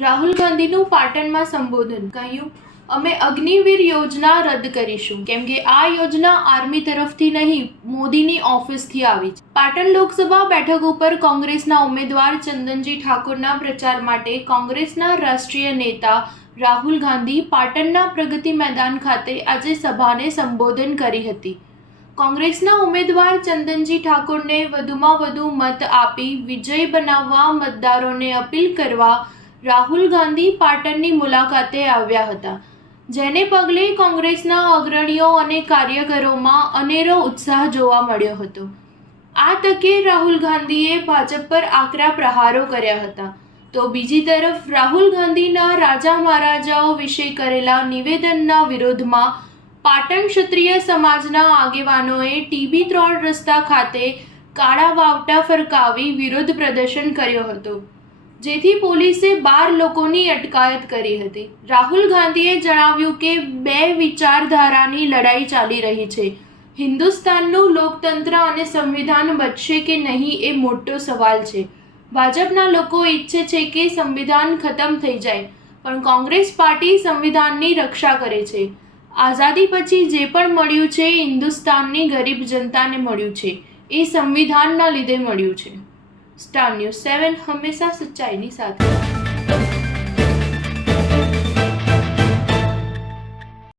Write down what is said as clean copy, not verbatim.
રાહુલ ગાંધીનું પાટણમાં સંબોધન. કહ્યું, અમે અગ્નિવીર યોજના રદ કરીશું કેમ કે આ યોજના આર્મી તરફથી નહીં, મોદીની ઓફિસથી આવી છે. પાટણ લોકસભા બેઠક ઉપર કોંગ્રેસના ઉમેદવાર ચંદનજી ઠાકોરના પ્રચાર માટે કોંગ્રેસના રાષ્ટ્રીય નેતા રાહુલ ગાંધી પાટણના પ્રગતિ મેદાન ખાતે આજે સભાને સંબોધન કરી હતી. કોંગ્રેસના ઉમેદવાર ચંદનજી ઠાકોરને વધુમાં વધુ મત આપી વિજય બનાવવા મતદારોને અપીલ કરવા રાહુલ ગાંધી પાટણની મુલાકાતે આવ્યા હતા, જેને પગલે કોંગ્રેસના અગ્રણીઓ અને કાર્યકરોમાં અનેરો ઉત્સાહ જોવા મળ્યો હતો. આ તકે રાહુલ ગાંધીએ ભાજપ પર આકરા પ્રહારો કર્યા હતા, તો બીજી તરફ રાહુલ ગાંધીના રાજા મહારાજાઓ વિશે કરેલા નિવેદનના વિરોધમાં પાટણ ક્ષત્રિય સમાજના આગેવાનોએ TB3 રસ્તા ખાતે કાળા વાવટા ફરકાવી વિરોધ પ્રદર્શન કર્યો હતો, જેથી પોલીસે 12 લોકોની અટકાયત કરી હતી. રાહુલ ગાંધીએ જણાવ્યું કે બે વિચારધારાની લડાઈ ચાલી રહી છે. હિન્દુસ્તાનનું લોકતંત્ર અને સંવિધાન બચશે કે નહીં એ મોટો સવાલ છે. ભાજપના લોકો ઈચ્છે છે કે સંવિધાન ખતમ થઈ જાય, પણ કોંગ્રેસ પાર્ટી સંવિધાનની રક્ષા કરે છે. આઝાદી પછી જે પણ મળ્યું છે હિન્દુસ્તાનની ગરીબ જનતાને મળ્યું છે, એ સંવિધાનના લીધે મળ્યું છે. સ્ટાર ન્યૂઝ 7 હંમેશા સચ્ચાઈની સાથે.